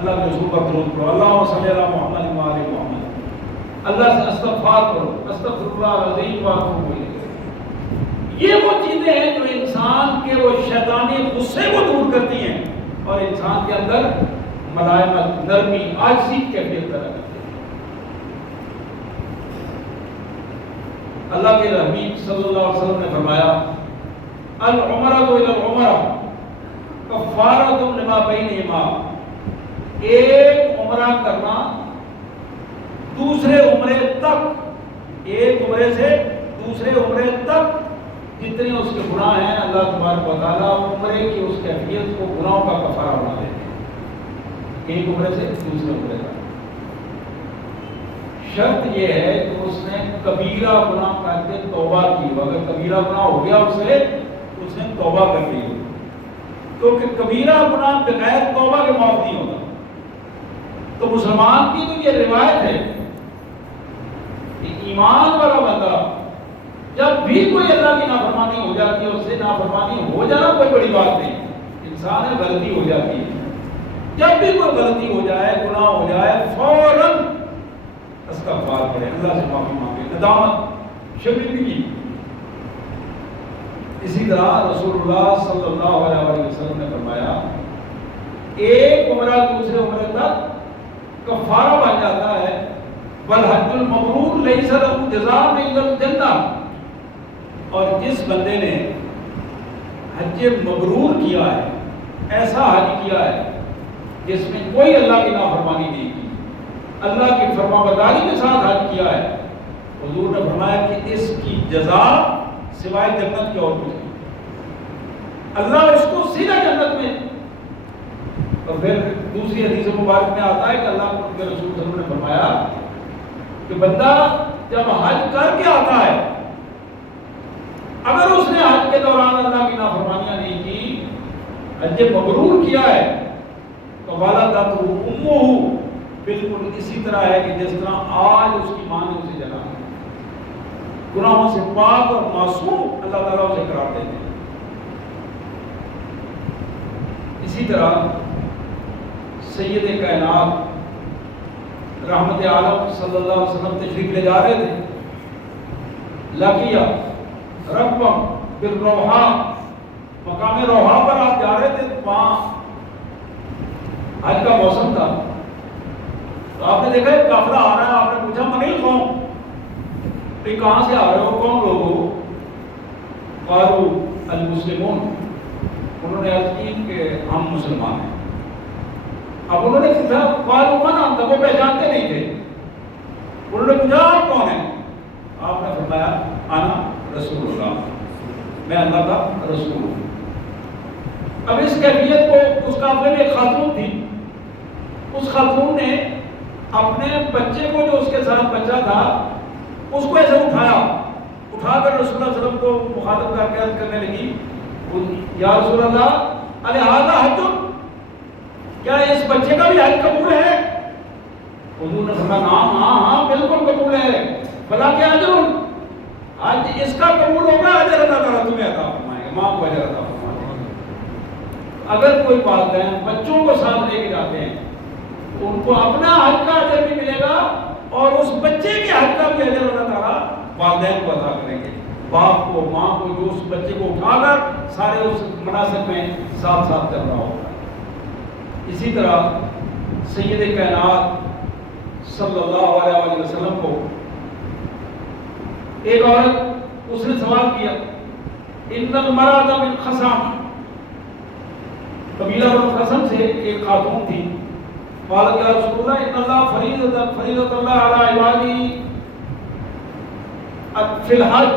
اللہ کے رسول پر درود پڑھو، اللہم صلی علی محمد و آل محمد، اللہ سے استغفار کرو، استغفر اللہ العظیم و اتوب الیہ۔ یہ وہ چیزیں ہیں جو انسان کے وہ شیطانی غصے کو دور کرتی ہیں اور انسان کے اندر ملائمت، نرمی، عاجزی کی کیفیت پیدا کرتی ہیں۔ اللہ کے حبیب صلی اللہ علیہ وسلم نے فرمایا العمرۃ الی العمرہ کفارۃ لما بینہما، ایک عمرہ کرنا دوسرے عمرے تک، ایک عمرے سے دوسرے عمرے تک جتنے اس کے گناہ ہیں اللہ تبارک و تعالیٰ عمرے کی اس کیفیت کو گناہوں کا کفارہ بنا دیتے ہیں، ایک عمرے سے دوسرے عمرے تک۔ شرط یہ ہے کہ اس نے کبیرہ گناہ کر کے توبہ کی، اگر کبیرہ گناہ ہو گیا اس نے توبہ کر لی ہو، کیونکہ کبیرہ گناہ بغیر توبہ کے معاف نہیں ہوتا۔ تو مسلمان کی تو یہ روایت ہے کہ ایمان والا بندہ جب بھی کوئی اللہ کی نافرمانی ہو جاتی ہے، اس سے نافرمانی ہو جانا کوئی بڑی بات نہیں، انسان ہے غلطی ہو جاتی ہے، جب بھی کوئی غلطی ہو جائے، گناہ ہو جائے، فوراً استغفار کرے، اللہ سے معافی مانگے، ندامت شرمندگی۔ اسی طرح رسول اللہ صلی اللہ علیہ وسلم نے فرمایا ایک عمرہ دوسرے عمرے تک کفارہ بن جاتا ہے، والحج المبرور لیس لہ جزاء الا الجنہ، اور جس بندے نے حج مبرور کیا ہے، ایسا حج کیا ہے جس میں کوئی اللہ کی نافرمانی نہیں کی، اللہ کی فرمانبرداری کے ساتھ حج کیا ہے، حضور نے فرمایا کہ اس کی جزا سوائے جنت کے اور کچھ نہیں، اللہ اس کو سیدھا جنت میں۔ اور پھر دوسری حدیث مبارک میں آتا ہے کہ اللہ کے رسول صلی اللہ علیہ وسلم نے فرمایا کہ بندہ جب حج کر کے آتا ہے، اگر اس نے حج کے دوران اللہ کی نافرمانیاں نہیں کی، حج مبرور کیا ہے، تو والدتہ امہ، بالکل اسی طرح ہے کہ جس طرح آج اس کی ماں نے اسے جنا، گناہوں سے پاک اور معصوم اللہ تعالیٰ اسے قرار دیتے ہیں۔ اسی طرح سید کائنات رحمت عالم صلی اللہ علیہ وسلم تشریف لے جا رہے تھے، لقیہ ربم بالروحا، مقام روحا پر آپ جا رہے تھے، وہاں حج کا موسم تھا، تو آپ نے دیکھا ایک قافلہ آ رہا ہے، آپ نے پوچھا من القوم، کہ کہاں سے آ رہے ہو، کون لوگ ہو؟ قالوا المسلمون، انہوں نے عرض کی کہ ہم مسلمان ہیں۔ اب انہوں نے پوچھا قالوا من انت، وہ پہچانتے نہیں تھے، انہوں نے پوچھا آپ کون ہیں؟ آپ نے فرمایا انا رسول اللہ، میں اللہ کا رسول ہوں۔ اب اس کیفیت کو اس قافلے میں ایک خاتون تھی، اس خاتون نے اپنے بچے کو جو اس کے ساتھ بچہ تھا اس کو ایسے اٹھا کر رسول اللہ صلی اللہ علیہ وسلم کو مخاطب کر کے عرض کرنے لگی یا رسول اللہ الہذا حج، کیا اس بچے کا بھی حج قبول ہے؟ حضور نے فرمایا ہاں بالکل قبول ہے، بلا کیا اجر، حج اس کا قبول ہوگا، اجر اللہ تعالیٰ تمہیں عطا فرمائے گا، ماں کو اجر عطا فرمائے گا۔ اگر کوئی والدین بچوں کو ساتھ لے کے جاتے ہیں تو ان کو اپنا حج کا اجر بھی ملے گا اور اس بچے کے حج کا بھی اجر اللہ تعالیٰ والدین کو عطا کریں گے، باپ کو، ماں کو، جو اس بچے کو اٹھا کر سارے اس مناسب میں ساتھ ساتھ کر رہا ہوگا۔ اسی طرح سید کائنات صلی اللہ علیہ وسلم کو ایک عورت، اس نے سوال کیا ان المرأۃ من خثعم، قبیلہ بنو خثعم سے ایک خاتون تھی، قالت یا رسول اللہ ان اللہ فریضۃ اللہ علی عبادی فی الحج،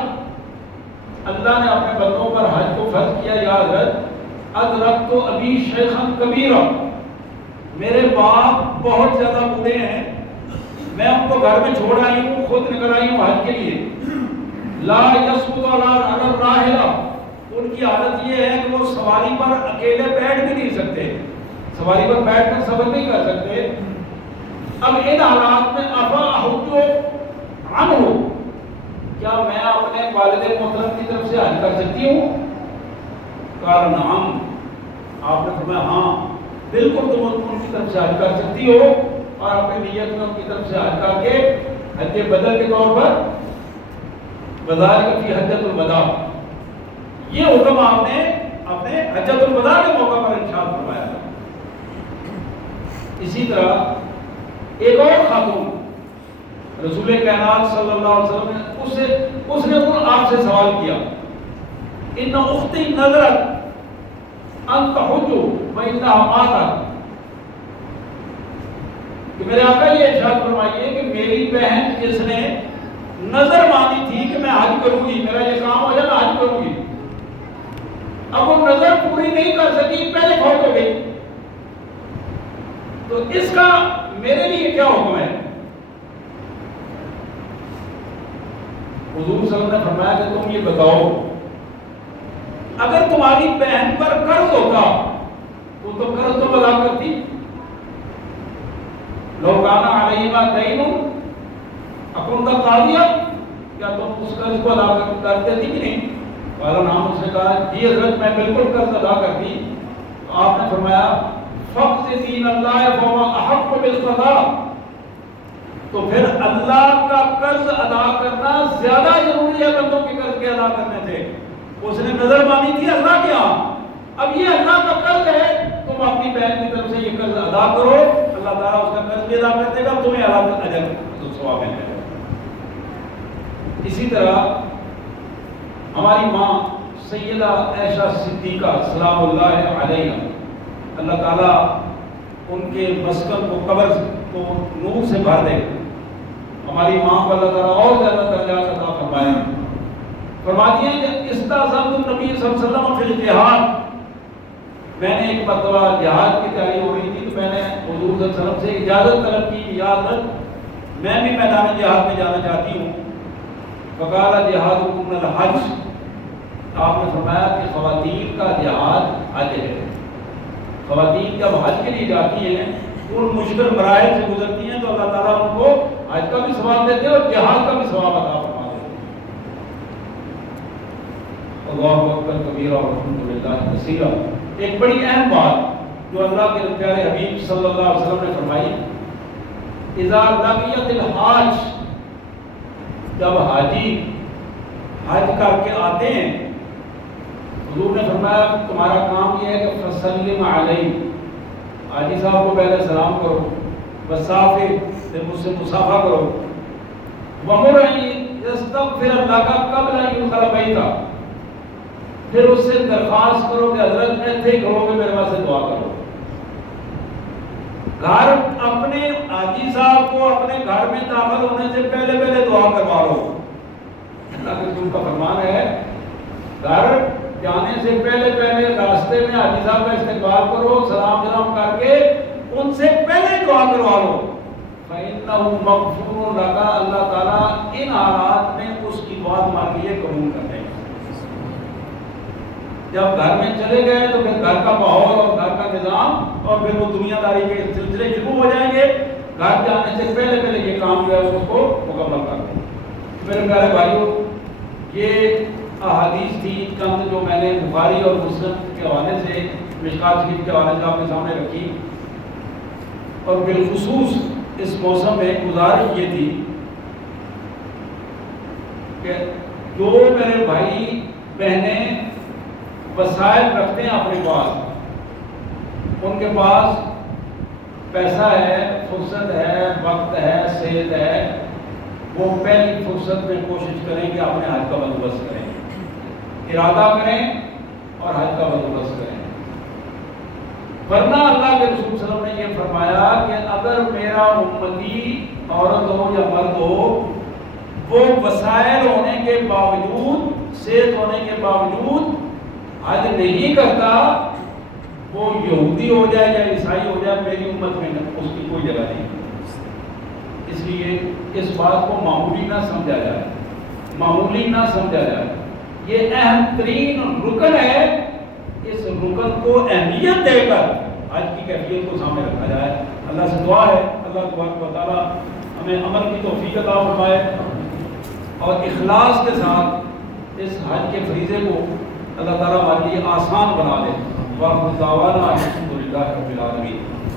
اللہ نے اپنے بندوں پر حج کو فرض کیا، یا حضرت ادرکت ابی شیخا کبیرا، میرے باپ بہت زیادہ بوڑھے ہیں، میں ان کو گھر میں چھوڑ آئی ہوں، خود نکل آئی ہوں حج کے لیے، لا یسقط علی الراحلہ، ان کی حالت یہ ہے کہ وہ سواری پر اکیلے بیٹھ بھی نہیں سکتے، سواری پر بیٹھ کر سفر نہیں کر سکتے، اب ان حالات میں افا احج عنہ، کیا میں اپنے والد محترم کی طرف سے حج کر سکتی ہوں؟ قال نعم، آپ نے فرمایا ہاں بالکل تم ان کی طرف سے حج کر سکتی ہو اور اپنی نیت میں ان کی طرف سے حج کر کے حج بدل کے طور پر وذالک فی حجۃ الوداع، یہ حکم آپ نے اپنے حجۃ الوداع کے موقع پر ارشاد فرمایا تھا۔ اسی طرح ایک اور خاتون رسول کائنات صلی اللہ علیہ وسلم نے اس نے آپ سے سوال کیا، ان اختی نظرت ان تحج وانها ماتت، کہ میرے آقا یہ ارشاد فرمائیے کہ میری بہن جس نے نظر مانی تھی کہ میں حج کروں گی، میرا یہ کام ہو جائے میں حج کروں گی، اب وہ نظر پوری نہیں کر سکی، پہلے فوت ہو گئی، تو اس کا میرے لیے کیا حکم ہے؟ حضور صلی اللہ علیہ وسلم نے فرمایا کہ تم یہ بتاؤ، اگر تمہاری بہن پر قرض ہوتا تو تم قرض تو ادا کرتی؟ لو کان علیہما دین اکنت قاضیا، کیا تم اس قرض کو ادا کرتے تھی کہ نہیں؟ قال نعم، اس نے کہا جی حضرت میں بالکل قرض ادا کرتی۔ آپ نے فرمایا فقط دین اللہ فهو احق بالقضاء، تو پھر اللہ کا قرض ادا کرنا زیادہ ضروری ہے بندوں کے قرض کے ادا کرنے سے۔ اس نے نظر مانی تھی اللہ کے ہاں، اب یہ اللہ کا قرض ہے، تم اپنی بہن کی طرف سے یہ قرض ادا کرو، اللہ تعالیٰ اس کا قرض بھی ادا کر دے گا، تمہیں اجر ثواب ملے گا۔ اسی طرح ہماری ماں سیدہ عائشہ صدیقہ سلام اللہ علیہا، اللہ تعالیٰ ان کے مسکن کو، قبر کو نور سے بھر دے، ہماری ماں کو اللہ تعالیٰ اور زیادہ درجات عطا فرمائے۔ فرماتی ہیں کہ استاذنت النبی صلی اللہ علیہ وسلم فی الجہاد، میں نے ایک مرتبہ جہاد کی تیاری ہو رہی تھی تو میں نے حضور صلی اللہ علیہ وسلم سے اجازت طلب کی، اجازت میں بھی میدان جہاد میں جانا چاہتی ہوں۔ فقال جہادکم الحج، آپ نے فرمایا کہ خواتین کا جہاد حج ہے۔ خواتین جب حج کے لیے جاتی ہیں ان مشکل مراحل سے گزرتی ہیں تو اللہ تعالیٰ ان کو حج کا بھی ثواب دیتے ہیں اور جہاد کا بھی ثواب عطا فرما دیتے ہیں۔ اللہ اکبر کبیرہ والحمدللہ کثیرہ۔ ایک بڑی اہم بات جو اللہ کے پیارے حبیب صلی اللہ علیہ وسلم نے فرمائی، اذا لقیت الحاج، جب حاجی حج کر کے آتے ہیں، حضور نے فرمایا تمہارا کام یہ ہے کہ فسلم علیہ، حاجی صاحب کو پہلے سلام کرو، وصافح، پھر مجھ سے مصافحہ کرو، ومر ان یستغفر لک قبل ان یدخل بیتک، پھر اس سے درخواست کرو کہ حضرت ایسے ہی کہو کہ میرے واسطے دعا کرو۔ گھر اپنے حاجی صاحب کو اپنے گھر میں داخل ہونے سے پہلے دعا کروا لو۔ اللہ کے رسول کا فرمان ہے گھر جانے سے پہلے راستے میں حاجی صاحب کا استقبال کرو، سلام کر کے ان سے پہلے دعا کروا لو۔ فَإِنَّهُ مَغْفُورٌ لَكَ، اللہ تعالیٰ ان حالات میں اس کی دعا تمہارے لیے قبول کرتے ہیں۔ جب گھر میں چلے گئے تو پھر گھر کا ماحول اور گھر کا نظام اور پھر وہ دنیا داری کے سلسلے شروع ہو جائیں گے۔ گھر جانے سے پہلے یہ کام جو ہے اس کو مکمل کر دیں۔ میرے پیارے بھائیوں، یہ احادیث تھی چند جو میں نے بخاری اور مسلم کے حوالے سے، مشکوٰۃ شریف کے حوالے سے آپ کے سامنے رکھی، اور بالخصوص اس موسم میں گزارش یہ تھی کہ جو میرے بھائی بہنیں وسائل رکھتے ہیں اپنے پاس، ان کے پاس پیسہ ہے، فرصت ہے، وقت ہے، صحت ہے، وہ پہلی فرصت میں کوشش کریں کہ اپنے حج کا بندوبست کریں، ارادہ کریں اور حج کا بندوبست کریں۔ ورنہ اللہ کے رسول صلی اللہ علیہ وسلم نے یہ فرمایا کہ اگر میرا امتی عورت ہو یا مرد ہو، وہ وسائل ہونے کے باوجود، صحت ہونے کے باوجود حج نہیں کرتا، وہ یہودی ہو جائے یا عیسائی ہو جائے، میری امت میں اس کی کوئی جگہ نہیں۔ اس لیے اس بات کو معمولی نہ سمجھا جائے، معمولی نہ سمجھا جائے، یہ اہم ترین رکن ہے۔ اس رکن کو اہمیت دے کر حج کی کیفیت کو سامنے رکھا جائے۔ اللہ سے دعا ہے اللہ تبارک و تعالیٰ ہمیں عمل کی توفیق عطا فرمائے اور اخلاص کے ساتھ اس حج کے فریضے کو اللہ تعالیٰ ہمارے لیے آسان بنا دے۔ وآخر دعوانا الحمدللہ۔ للہ رب العالمین.